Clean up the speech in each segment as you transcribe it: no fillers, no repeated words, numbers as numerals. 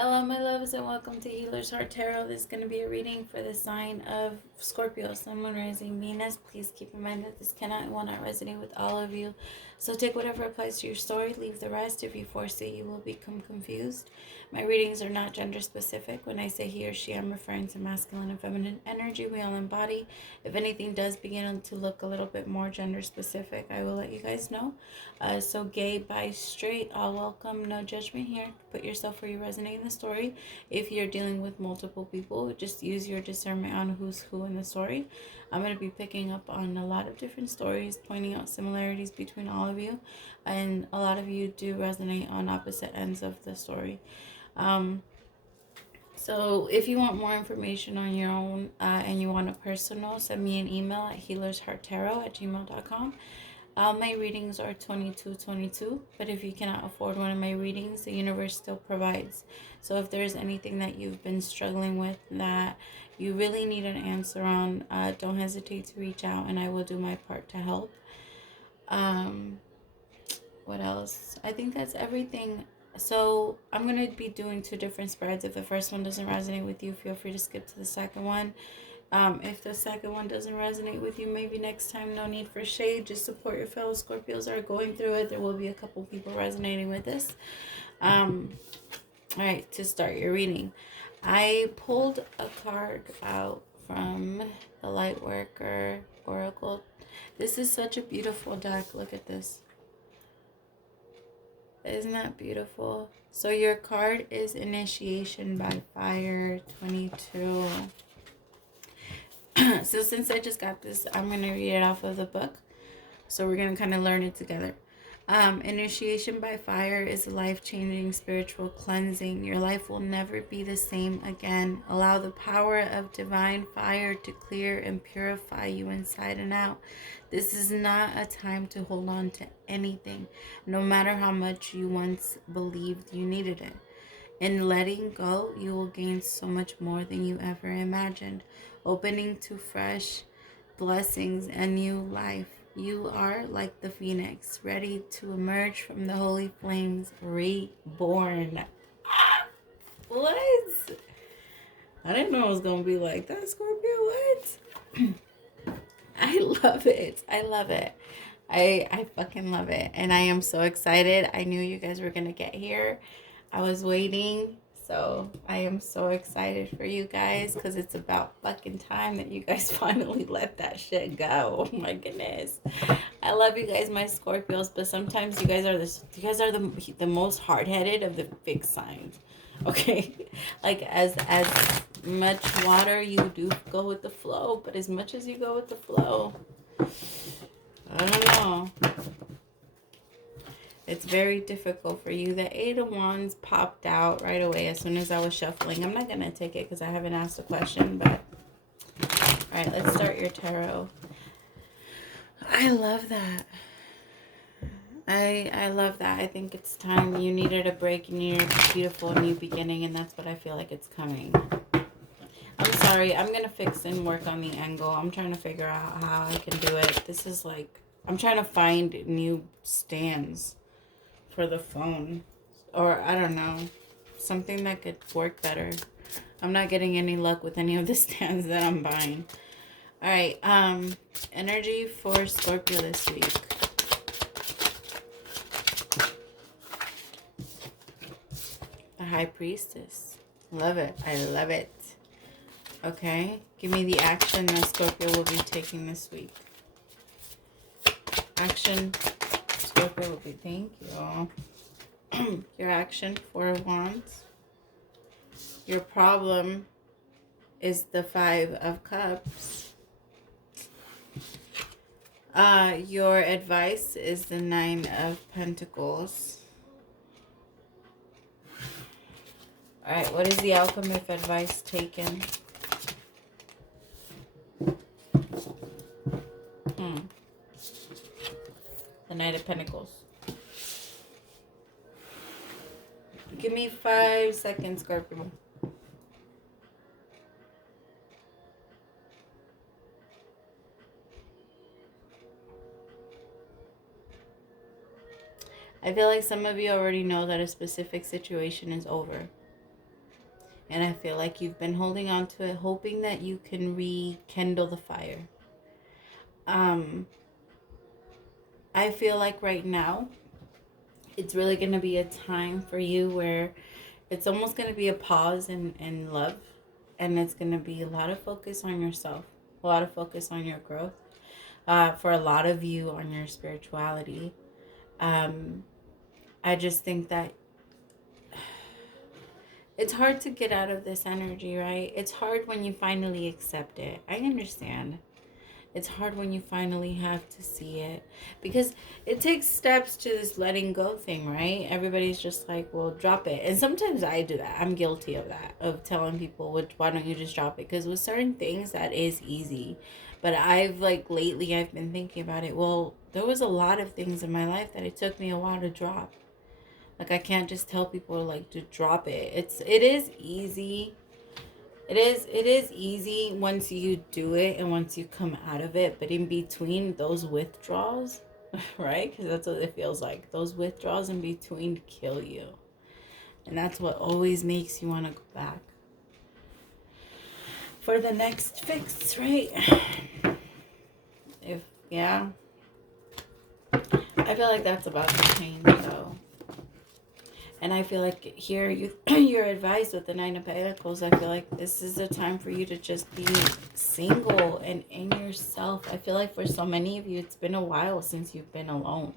Hello, my loves, and welcome to Healer's Heart Tarot. This is going to be a reading for the sign of Scorpio, Sun, Moon, Rising, Venus. Please keep in mind that this cannot and will not resonate with all of you. So take whatever applies to your story, leave the rest. If you force it, you will become confused. My readings are not gender specific. When I say he or she, I'm referring to masculine and feminine energy we all embody. If anything does begin to look a little bit more gender specific, I will let you guys know. So gay, bi, straight, all welcome, no judgment here. Put yourself where you resonate in the story. If you're dealing with multiple people, just use your discernment on who's who in the story. I'm going to be picking up on a lot of different stories, pointing out similarities between all of you, and a lot of you do resonate on opposite ends of the story. So if you want more information on your own and you want a personal, send me an email at healershearttarot@gmail.com. My readings are 2222, but if you cannot afford one of my readings, the universe still provides. So if there's anything that you've been struggling with that you really need an answer on, don't hesitate to reach out and I will do my part to help. What else? I think that's everything. So I'm going to be doing two different spreads. If the first one doesn't resonate with you, feel free to skip to the second one. If the second one doesn't resonate with you, maybe next time, no need for shade. Just support your fellow Scorpios that are going through it. There will be a couple people resonating with this. All right, to start your reading, I pulled a card out from the Lightworker Oracle. This is such a beautiful deck. Look at this. Isn't that beautiful? So your card is Initiation by Fire 22. So since I just got this, I'm going to read it off of the book. So we're going to kind of learn it together. Initiation by fire is a life-changing spiritual cleansing. Your life will never be the same again. Allow the power of divine fire to clear and purify you inside and out. This is not a time to hold on to anything, no matter how much you once believed you needed it. In letting go, you will gain so much more than you ever imagined, opening to fresh blessings and new life. You are like the phoenix, ready to emerge from the holy flames, reborn. What? I didn't know it was going to be like that, Scorpio. What? I love it. I love it. I fucking love it. And I am so excited. I knew you guys were going to get here. I was waiting. So I am so excited for you guys because it's about fucking time that you guys finally let that shit go. Oh my goodness. I love you guys, my Scorpios, but sometimes you guys are the most hard-headed of the big signs. Okay? Like as much water you do go with the flow, but as much as you go with the flow, I don't know. It's very difficult for you. The Eight of Wands popped out right away as soon as I was shuffling. I'm not going to take it because I haven't asked a question, but... Alright, let's start your tarot. I love that. I love that. I think it's time. You needed a break. You needed a beautiful new beginning, and that's what I feel like it's coming. I'm sorry. I'm going to fix and work on the angle. I'm trying to figure out how I can do it. This is like... I'm trying to find new stands for the phone, or I don't know, something that could work better. I'm not getting any luck with any of the stands that I'm buying. All right, energy for Scorpio this week. The High Priestess. Love it. I love it. Okay, give me the action that Scorpio will be taking this week. Action Scorpio will be, thank you. Your action, Four of Wands. Your problem is the Five of Cups. Your advice is the Nine of Pentacles. Alright, what is the outcome if advice taken? The Knight of Pentacles. Give me 5 seconds, Scorpio. I feel like some of you already know that a specific situation is over. And I feel like you've been holding on to it, hoping that you can rekindle the fire. I feel like right now, it's really going to be a time for you where it's almost going to be a pause in love. And it's going to be a lot of focus on yourself, a lot of focus on your growth. For a lot of you, on your spirituality. I just think that it's hard to get out of this energy, right? It's hard when you finally accept it. I understand. It's hard when you finally have to see it, because it takes steps to this letting go thing, right? Everybody's just like, well, drop it. And sometimes I do that. I'm guilty of that, of telling people, why don't you just drop it? Because with certain things, that is easy. But lately, I've been thinking about it. Well, there was a lot of things in my life that it took me a while to drop. Like, I can't just tell people, like, to drop it. It is easy. It is easy once you do it and once you come out of it. But in between those withdrawals, right? Because that's what it feels like. Those withdrawals in between kill you. And that's what always makes you want to go back for the next fix, right? Yeah. I feel like that's about to change, though. And I feel like here you're advised with the Nine of Pentacles. I feel like this is the time for you to just be single and in yourself. I feel like for so many of you, it's been a while since you've been alone.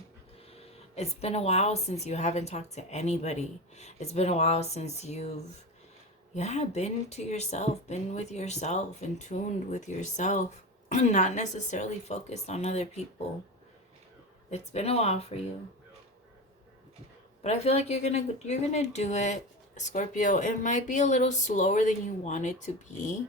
It's been a while since you haven't talked to anybody. It's been a while since you've, been to yourself, been with yourself and tuned with yourself. Not necessarily focused on other people. It's been a while for you. But I feel like you're gonna do it, Scorpio. It might be a little slower than you want it to be.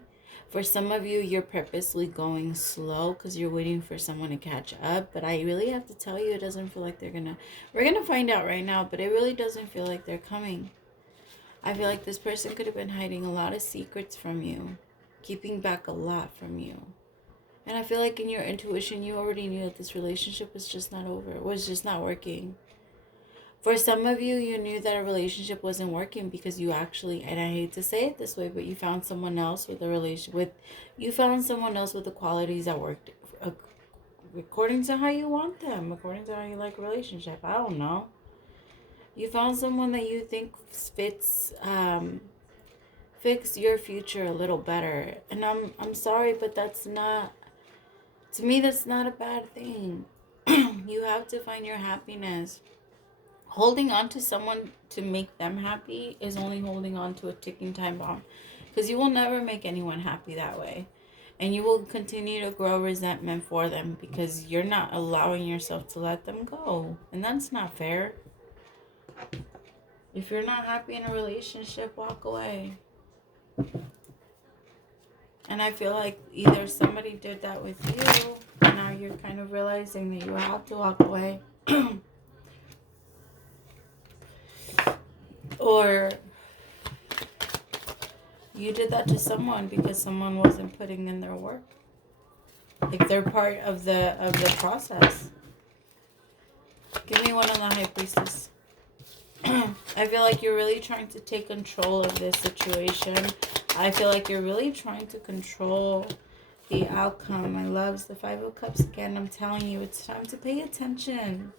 For some of you, you're purposely going slow because you're waiting for someone to catch up. But I really have to tell you, it doesn't feel like they're gonna. We're gonna find out right now, but it really doesn't feel like they're coming. I feel like this person could have been hiding a lot of secrets from you, keeping back a lot from you. And I feel like in your intuition, you already knew that this relationship was just not over. It was just not working. For some of you, you knew that a relationship wasn't working because you actually, and I hate to say it this way, but you found someone else with you found someone else with the qualities that worked according to how you want them, according to how you like a relationship. I don't know. You found someone that you think fits your future a little better. And I'm sorry, but that's not, to me, that's not a bad thing. You have to find your happiness. Holding on to someone to make them happy is only holding on to a ticking time bomb, because you will never make anyone happy that way, and you will continue to grow resentment for them because you're not allowing yourself to let them go, and that's not fair. If you're not happy in a relationship, walk away. And I feel like either somebody did that with you, and now you're kind of realizing that you have to walk away. Or you did that to someone because someone wasn't putting in their work. Like, they're part of the process. Give me one on the High Priestess. I feel like you're really trying to take control of this situation. I feel like you're really trying to control the outcome. My loves, the Five of Cups again. I'm telling you, it's time to pay attention.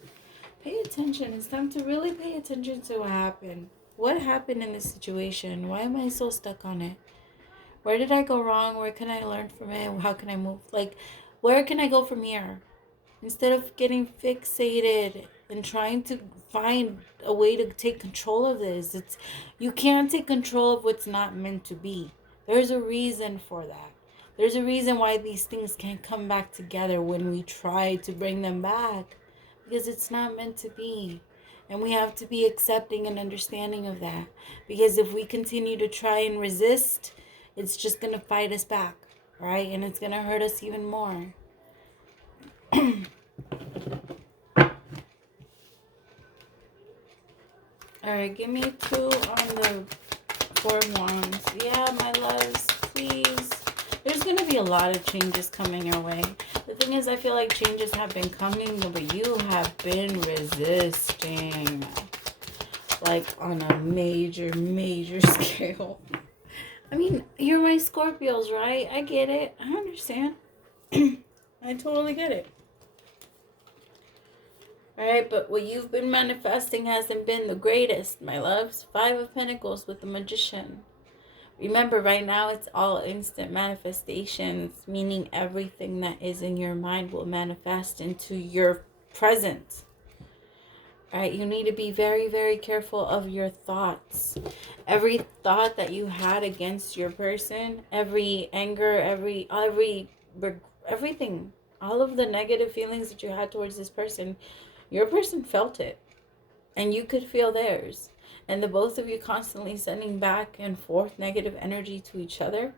Pay attention. It's time to really pay attention to what happened. What happened in this situation? Why am I so stuck on it? Where did I go wrong? Where can I learn from it? How can I move? Like, where can I go from here? Instead of getting fixated and trying to find a way to take control of this. You can't take control of what's not meant to be. There's a reason for that. There's a reason why these things can't come back together when we try to bring them back. Because it's not meant to be. And we have to be accepting and understanding of that. Because if we continue to try and resist, it's just going to fight us back, right? And it's going to hurt us even more. Alright, give me 2 on the 4 of Wands. Yeah, my loves, please. There's going to be a lot of changes coming your way. The thing is, I feel like changes have been coming, but you have been resisting. Like, on a major, major scale. I mean, you're my Scorpios, right? I get it. I understand. I totally get it. Alright, but what you've been manifesting hasn't been the greatest, my loves. 5 of Pentacles with the Magician. Remember, right now it's all instant manifestations, meaning everything that is in your mind will manifest into your present. Alright, you need to be very, very careful of your thoughts. Every thought that you had against your person, every anger, everything, all of the negative feelings that you had towards this person, your person felt it. And you could feel theirs. And the both of you constantly sending back and forth negative energy to each other.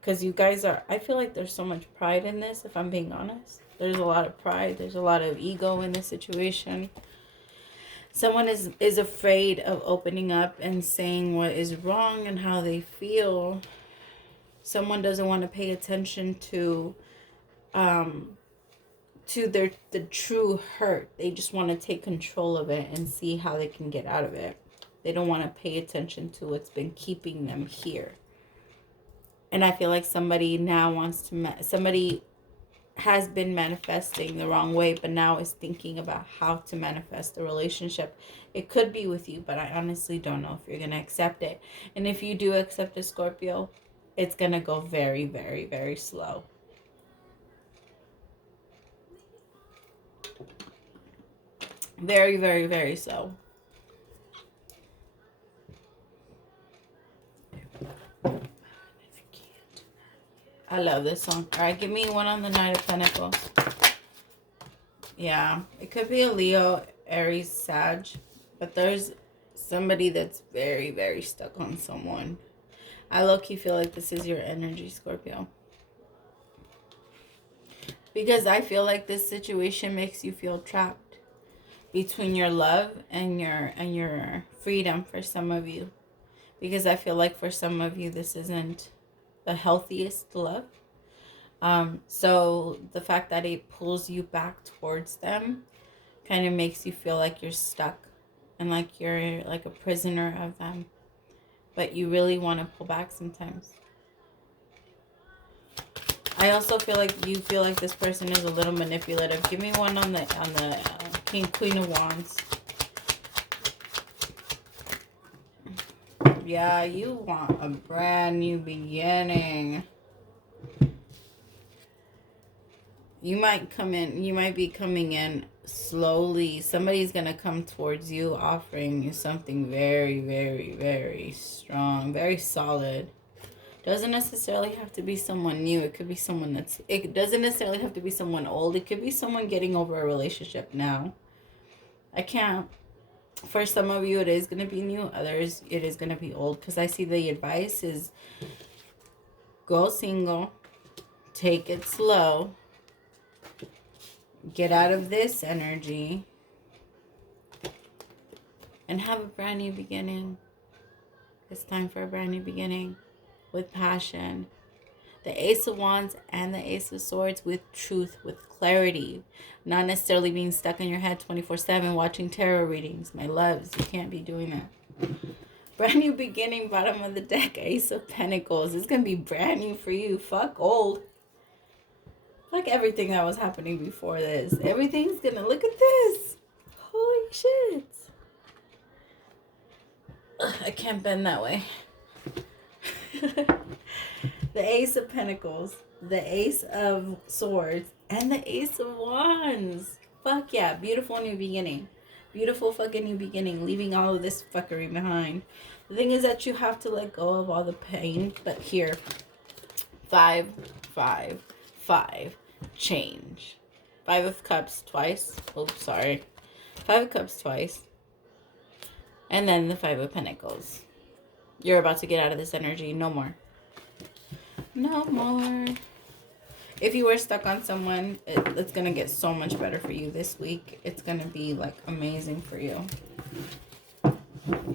Because you guys are, I feel like there's so much pride in this, if I'm being honest. There's a lot of pride. There's a lot of ego in this situation. Someone is afraid of opening up and saying what is wrong and how they feel. Someone doesn't want to pay attention to the true hurt. They just want to take control of it and see how they can get out of it. They don't want to pay attention to what's been keeping them here. And I feel like somebody now wants to, somebody has been manifesting the wrong way, but now is thinking about how to manifest the relationship. It could be with you, but I honestly don't know if you're going to accept it. And if you do accept a Scorpio, it's going to go very, very, very slow. Very, very, very slow. I love this song. All right, give me one on the Knight of Pentacles. Yeah, it could be a Leo, Aries, Sag, but there's somebody that's very, very stuck on someone. I low-key feel like this is your energy, Scorpio. Because I feel like this situation makes you feel trapped between your love and your freedom for some of you. Because I feel like for some of you, this isn't the healthiest love. So the fact that it pulls you back towards them kind of makes you feel like you're stuck and like you're like a prisoner of them. But you really want to pull back sometimes. I also feel like you feel like this person is a little manipulative. Give me one on the Queen of Wands. Yeah, you want a brand new beginning. You might be coming in slowly. Somebody's going to come towards you offering you something very, very, very strong, very solid. Doesn't necessarily have to be someone new. It could be someone it doesn't necessarily have to be someone old. It could be someone getting over a relationship now. For some of you, it is going to be new. Others, it is going to be old. Because I see the advice is go single. Take it slow. Get out of this energy. And have a brand new beginning. It's time for a brand new beginning. With passion. The Ace of Wands and the Ace of Swords with truth, with clarity. Not necessarily being stuck in your head 24/7 watching tarot readings. My loves, you can't be doing that. Brand new beginning, bottom of the deck, Ace of Pentacles. It's going to be brand new for you. Fuck old. Fuck everything that was happening before this. Everything's going to, look at this. Holy shit. Ugh, I can't bend that way. The Ace of Pentacles, the Ace of Swords, and the Ace of Wands. Fuck yeah. Beautiful new beginning. Beautiful fucking new beginning. Leaving all of this fuckery behind. The thing is that you have to let go of all the pain. But here, 5, 5, 5. Change. 5 of Cups twice. Oops, sorry. 5 of Cups twice. And then the 5 of Pentacles. You're about to get out of this energy. No more. No more. If you were stuck on someone, it's going to get so much better for you this week. It's going to be like amazing for you.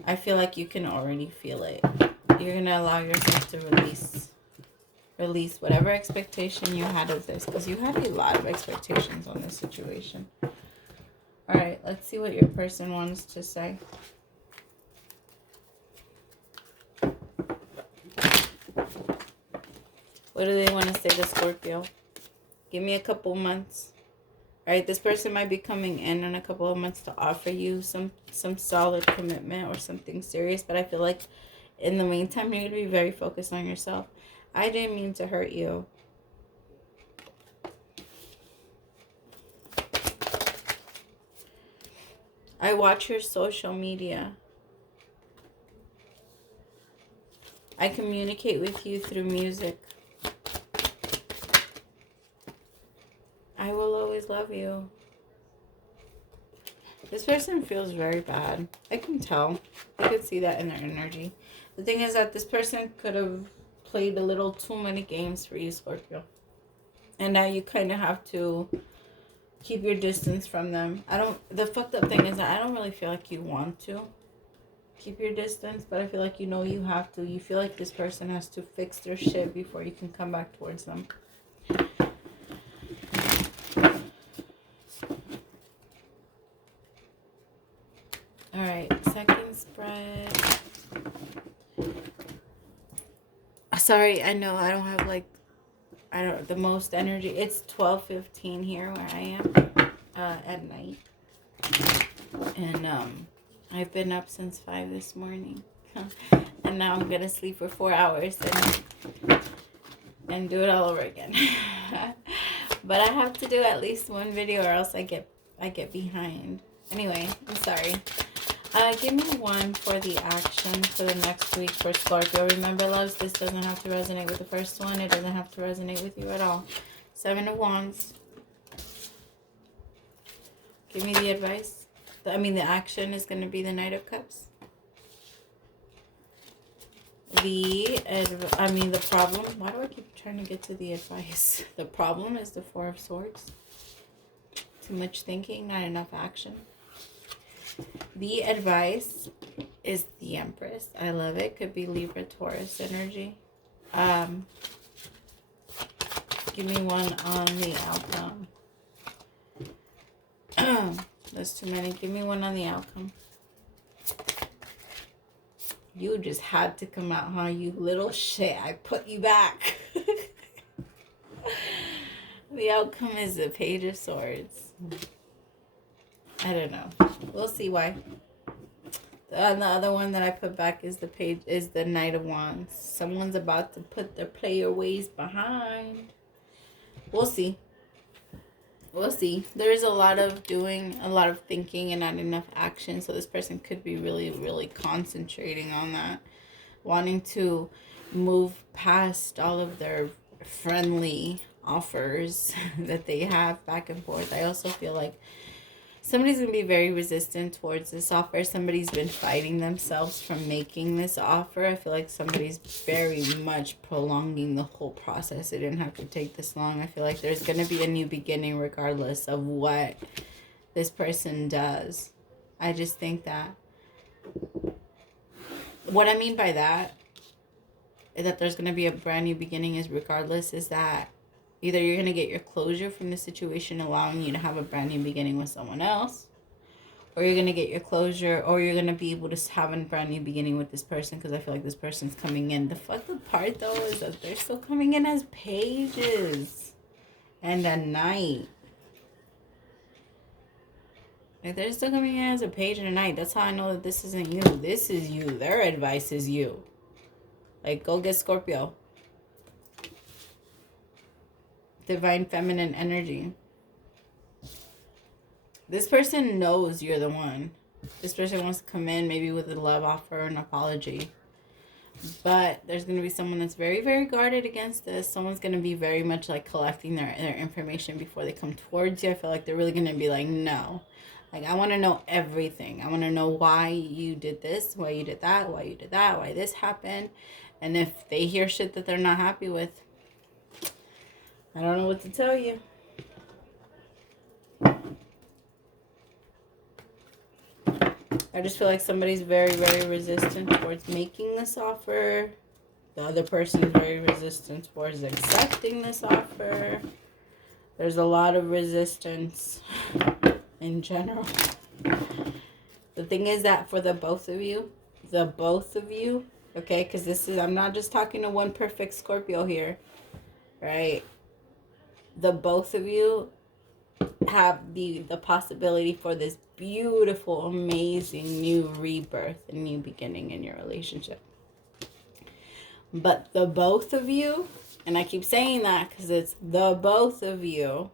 I feel like you can already feel it. You're going to allow yourself to release whatever expectation you had of this. Because you had a lot of expectations on this situation. Alright, let's see what your person wants to say. What do they want to say to Scorpio? Give me a couple months. All right, this person might be coming in a couple of months to offer you some solid commitment or something serious. But I feel like in the meantime, you're going to be very focused on yourself. I didn't mean to hurt you. I watch your social media. I communicate with you through music. I will always love you. This person feels very bad. I can tell. I could see that in their energy. The thing is that this person could have played a little too many games for you, Scorpio. And now you kind of have to keep your distance from them. The fucked up thing is that I don't really feel like you want to keep your distance, but I feel like you know you have to. You feel like this person has to fix their shit before you can come back towards them. Alright, second spread. Sorry, I know I don't have the most energy. It's 12:15 here where I am at night. And I've been up since 5 this morning. And now I'm gonna sleep for 4 hours and do it all over again. But I have to do at least one video or else I get behind. Anyway, I'm sorry. Give me one for the action for the next week for Scorpio. Remember, loves, this doesn't have to resonate with the first one. It doesn't have to resonate with you at all. 7 of Wands. Give me the advice. The action is going to be the Knight of Cups. The problem. Why do I keep trying to get to the advice? The problem is the 4 of Swords. Too much thinking, not enough action. The advice is the Empress. I love it. Could be Libra, Taurus energy. Give me one on the outcome. That's too many. Give me one on the outcome. You just had to come out, huh? You little shit. I put you back. The outcome is the Page of Swords. I don't know. We'll see why. And the other one that I put back is the Knight of Wands. Someone's about to put their player ways behind. We'll see. We'll see. There's a lot of doing, a lot of thinking, and not enough action. So this person could be really, really concentrating on that. Wanting to move past all of their friendly offers that they have back and forth. I also feel like somebody's going to be very resistant towards this offer. Somebody's been fighting themselves from making this offer. I feel like somebody's very much prolonging the whole process. It didn't have to take this long. I feel like there's going to be a new beginning regardless of what this person does. I just think that what I mean by that is that there's going to be a brand new beginning is that either you're going to get your closure from the situation, allowing you to have a brand new beginning with someone else, or you're going to get your closure, or you're going to be able to have a brand new beginning with this person, because I feel like this person's coming in. The fucked up part, though, is that they're still coming in as pages and a knight. Like, they're still coming in as a page and a knight. That's how I know that this isn't you. This is you. Their advice is you. Like, go get Scorpio. Divine feminine energy. This person knows you're the one. This person wants to come in maybe with a love offer or an apology. But there's going to be someone that's very, very guarded against this. Someone's going to be very much like collecting their information before they come towards you. I feel like they're really going to be like, no. Like, I want to know everything. I want to know why you did this, why you did that, why you did that, why this happened. And if they hear shit that they're not happy with, I don't know what to tell you. I just feel like somebody's very, very resistant towards making this offer. The other person is very resistant towards accepting this offer. There's a lot of resistance in general. The thing is that for the both of you, Okay, because I'm not just talking to one perfect Scorpio here, right? The both of you have the possibility for this beautiful, amazing new rebirth and new beginning in your relationship. But the both of you, and I keep saying that because it's the both of you,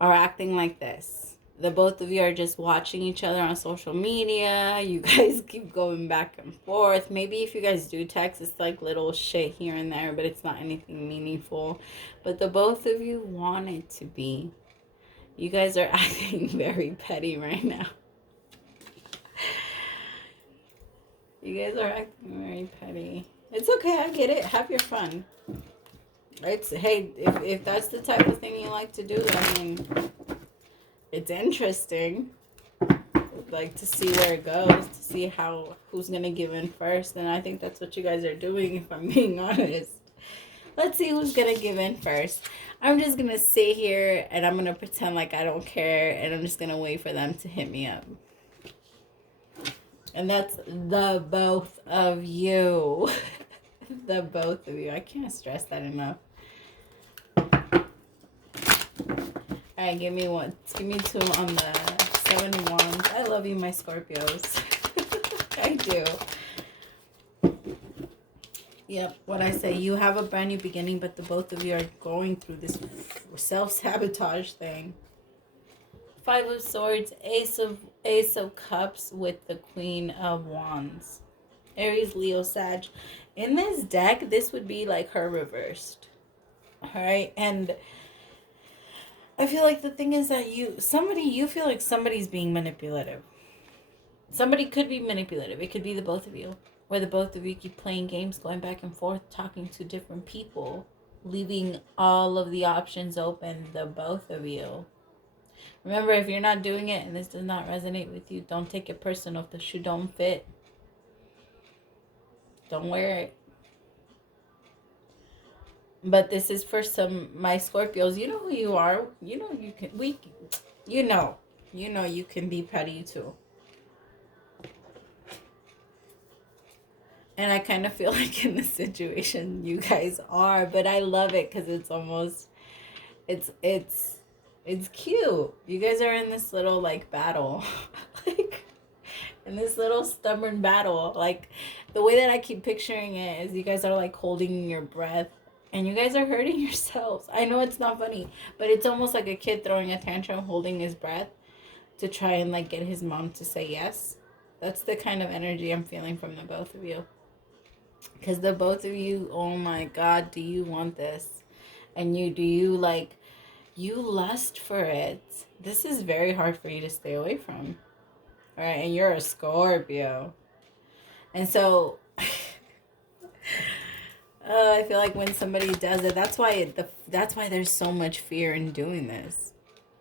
are acting like this. The both of you are just watching each other on social media. You guys keep going back and forth. Maybe if you guys do text, it's like little shit here and there, but it's not anything meaningful. But the both of you want it to be. You guys are acting very petty right now. You guys are acting very petty. It's okay, I get it. Have your fun. Right? Hey, if that's the type of thing you like to do, I mean, it's interesting. Like to see where it goes, to see who's gonna give in first, and I think that's what you guys are doing. If I'm being honest, let's see who's gonna give in first. I'm just gonna sit here and I'm gonna pretend like I don't care, and I'm just gonna wait for them to hit me up. And that's the both of you. The both of you. I can't stress that enough. Alright, give me one. Give me two on the 7 wands. I love you, my Scorpios. I do. Yep, what I say. You have a brand new beginning, but the both of you are going through this self-sabotage thing. 5 of Swords, Ace of Cups with the Queen of Wands. Aries, Leo, Sag. In this deck, this would be like her reversed. Alright, and I feel like the thing is that you feel like somebody's being manipulative. Somebody could be manipulative. It could be the both of you. Where the both of you keep playing games, going back and forth, talking to different people, leaving all of the options open, the both of you. Remember, if you're not doing it and this does not resonate with you, don't take it personal. If the shoe don't fit, don't wear it. But this is for my Scorpios. You know who you are. You know you can be petty too. And I kind of feel like in this situation you guys are, but I love it because it's almost, it's cute. You guys are in this little like battle, like in this little stubborn battle. Like the way that I keep picturing it is you guys are like holding your breath and you guys are hurting yourselves. I know it's not funny, but it's almost like a kid throwing a tantrum, holding his breath to try and like get his mom to say yes. That's the kind of energy I'm feeling from the both of you. Because the both of you, oh my God, do you want this? And you lust for it. This is very hard for you to stay away from. All right, and you're a Scorpio. And so, I feel like when somebody does it, that's why there's so much fear in doing this.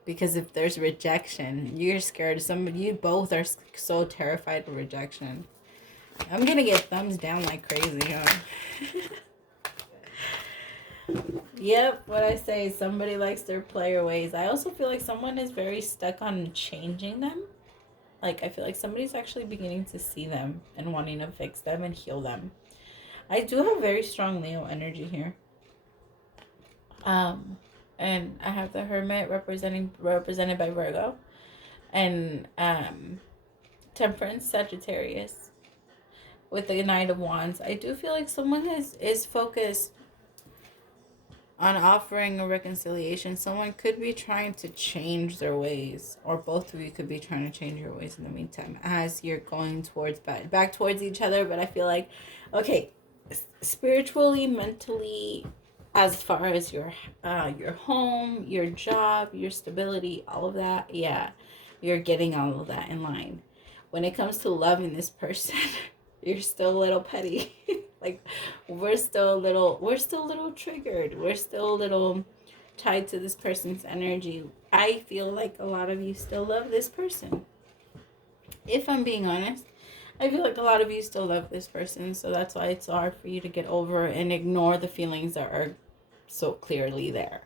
Because if there's rejection, you're scared of somebody. You both are so terrified of rejection. I'm gonna get thumbs down like crazy, huh? Yep, what I say, somebody likes their player ways. I also feel like someone is very stuck on changing them. Like, I feel like somebody's actually beginning to see them and wanting to fix them and heal them. I do have very strong Leo energy here. And I have the Hermit represented by Virgo. And Temperance, Sagittarius. With the Knight of Wands, I do feel like someone is focused on offering a reconciliation. Someone could be trying to change their ways, or both of you could be trying to change your ways in the meantime as you're going towards back towards each other. But I feel like, okay, spiritually, mentally, as far as your home, your job, your stability, all of that, yeah, you're getting all of that in line. When it comes to loving this person, you're still a little petty. Like we're still a little triggered. We're still a little tied to this person's energy. I feel like a lot of you still love this person. If I'm being honest, I feel like a lot of you still love this person. So that's why it's hard for you to get over and ignore the feelings that are so clearly there.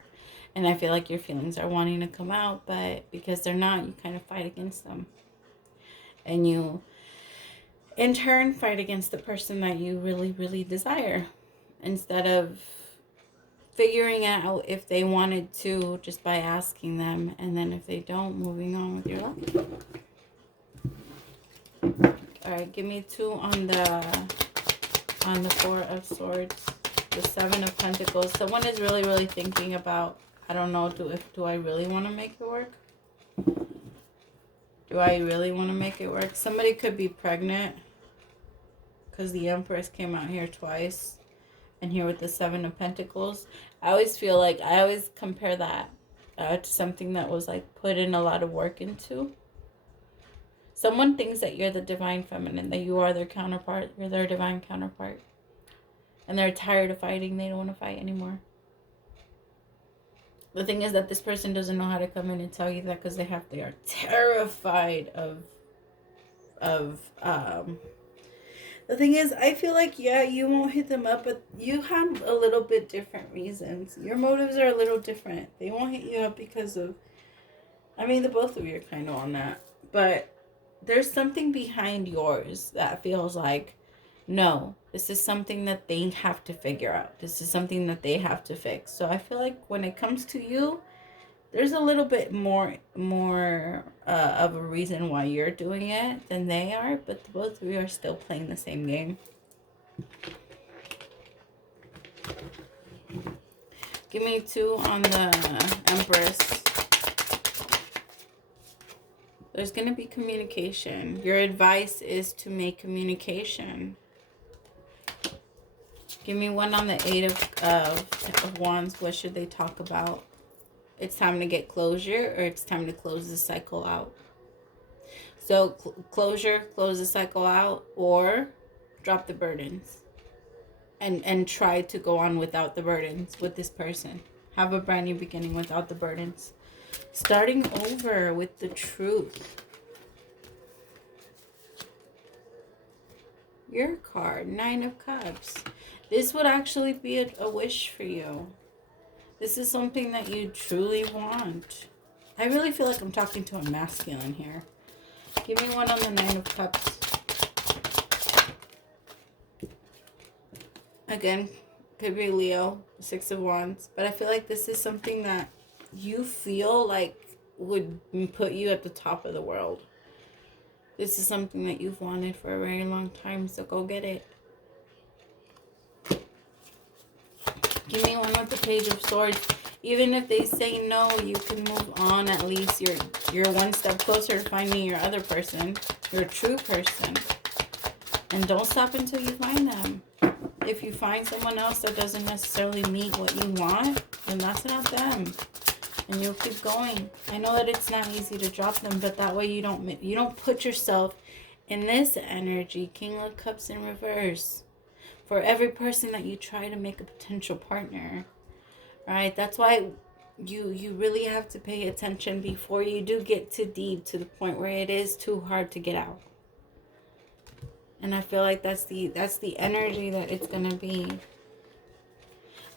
And I feel like your feelings are wanting to come out, but because they're not, you kind of fight against them. And in turn, fight against the person that you really, really desire, instead of figuring out if they wanted to just by asking them, and then if they don't, moving on with your life. All right, give me 2 on the 4 of Swords, the 7 of Pentacles. Someone is really, really thinking about, I don't know, do I really want to make it work? Do I really want to make it work? Somebody could be pregnant, because the Empress came out here twice, and here with the 7 of Pentacles. I always feel like, I always compare that to something that was like put in a lot of work into. Someone thinks that you're the divine feminine, that you are their counterpart, you're their divine counterpart. And they're tired of fighting, they don't want to fight anymore. The thing is that this person doesn't know how to come in and tell you that, because they are terrified of the thing is, I feel like, yeah, you won't hit them up, but you have a little bit different reasons. Your motives are a little different. They won't hit you up because of, I mean, the both of you are kind of on that, but there's something behind yours that feels like, no, this is something that they have to figure out. This is something that they have to fix. So I feel like when it comes to you, there's a little bit more of a reason why you're doing it than they are, but the both of you are still playing the same game. Give me 2 on the Empress. There's going to be communication. Your advice is to make communication. Give me 1 on the 8 of Wands. What should they talk about? It's time to get closure, or it's time to close the cycle out. So closure, close the cycle out, or drop the burdens and try to go on without the burdens with this person. Have a brand new beginning without the burdens. Starting over with the truth. Your card, 9 of Cups. This would actually be a wish for you. This is something that you truly want. I really feel like I'm talking to a masculine here. Give me 1 on the 9 of Cups. Again, could be Leo, 6 of Wands. But I feel like this is something that you feel like would put you at the top of the world. This is something that you've wanted for a very long time, so go get it. Give me 1 with the Page of Swords. Even if they say no, you can move on. At least you're one step closer to finding your other person, your true person. And don't stop until you find them. If you find someone else that doesn't necessarily meet what you want, then that's not them. And you'll keep going. I know that it's not easy to drop them, but that way you don't put yourself in this energy. King of Cups in reverse. For every person that you try to make a potential partner. Right? That's why you really have to pay attention before you do get too deep, to the point where it is too hard to get out. And I feel like that's the energy that it's gonna be.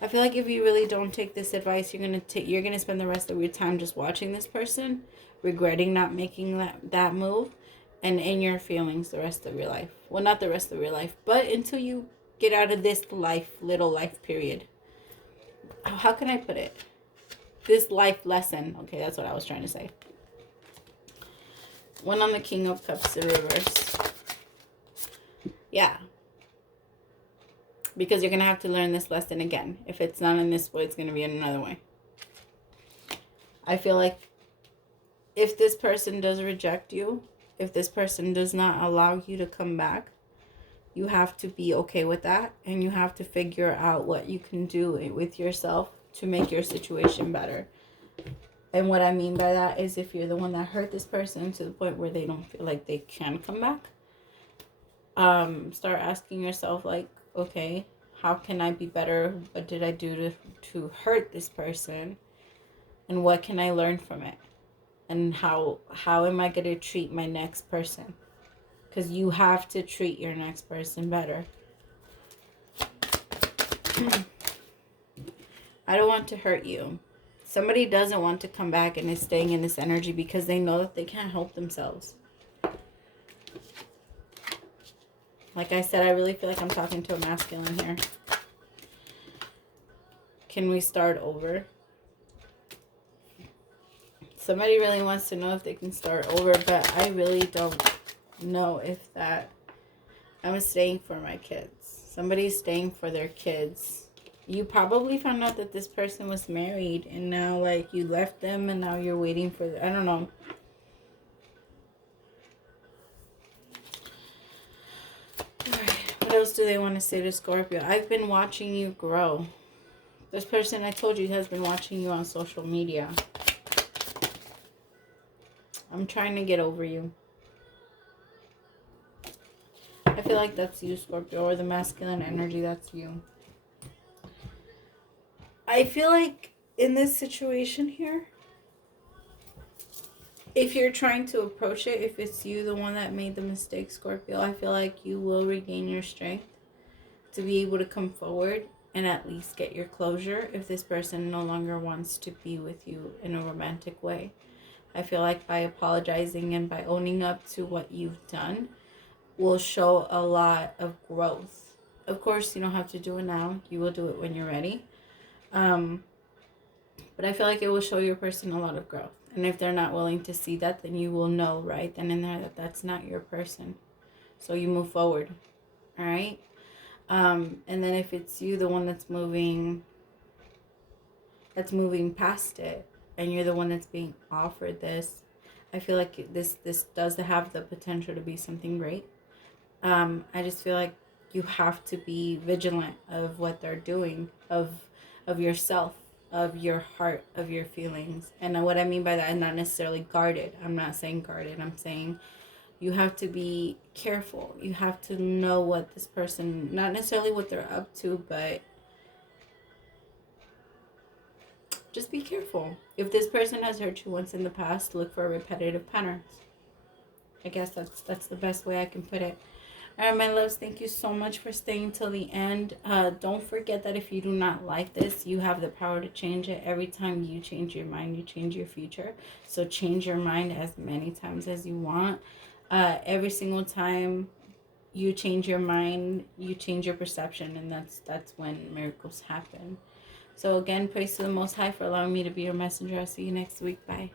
I feel like if you really don't take this advice, you're gonna spend the rest of your time just watching this person, regretting not making that move, and in your feelings the rest of your life. Well, not the rest of your life, but until you get out of this little life period. How can I put it? This life lesson. Okay, that's what I was trying to say. 1 on the King of Cups in reverse. Yeah. Because you're going to have to learn this lesson again. If it's not in this way, it's going to be in another way. I feel like if this person does reject you, if this person does not allow you to come back, you have to be okay with that. And you have to figure out what you can do with yourself to make your situation better. And what I mean by that is, if you're the one that hurt this person to the point where they don't feel like they can come back, start asking yourself, like, okay, how can I be better? What did I do to hurt this person? And what can I learn from it? And how am I going to treat my next person? Because you have to treat your next person better. I don't want to hurt you. Somebody doesn't want to come back and is staying in this energy because they know that they can't help themselves. Like I said, I really feel like I'm talking to a masculine here. Can we start over? Somebody really wants to know if they can start over, but I really don't know if that... I'm staying for my kids. Somebody's staying for their kids. You probably found out that this person was married and now, like, you left them and now you're waiting for... I don't know. Alright, what else do they want to say to Scorpio? I've been watching you grow. This person, I told you, has been watching you on social media. I'm trying to get over you. I feel like that's you, Scorpio, or the masculine energy, that's you. I feel like in this situation here, if you're trying to approach it, if it's you, the one that made the mistake, Scorpio, I feel like you will regain your strength to be able to come forward and at least get your closure if this person no longer wants to be with you in a romantic way. I feel like by apologizing and by owning up to what you've done will show a lot of growth. Of course, you don't have to do it now. You will do it when you're ready. But I feel like it will show your person a lot of growth. And if they're not willing to see that, then you will know right then and there that that's not your person. So you move forward. All right? And then if it's you, the one that's moving past it, and you're the one that's being offered this, I feel like this does have the potential to be something great. I just feel like you have to be vigilant of what they're doing, of yourself, of your heart, of your feelings. And what I mean by that is not necessarily guarded. I'm not saying guarded. I'm saying you have to be careful. You have to know what this person, not necessarily what they're up to, but just be careful. If this person has hurt you once in the past, look for repetitive patterns. I guess that's the best way I can put it. All right, my loves, thank you so much for staying till the end. Don't forget that if you do not like this, you have the power to change it. Every time you change your mind, you change your future. So change your mind as many times as you want. Every single time you change your mind, you change your perception, and that's when miracles happen. So again, praise to the Most High for allowing me to be your messenger. I'll see you next week. Bye.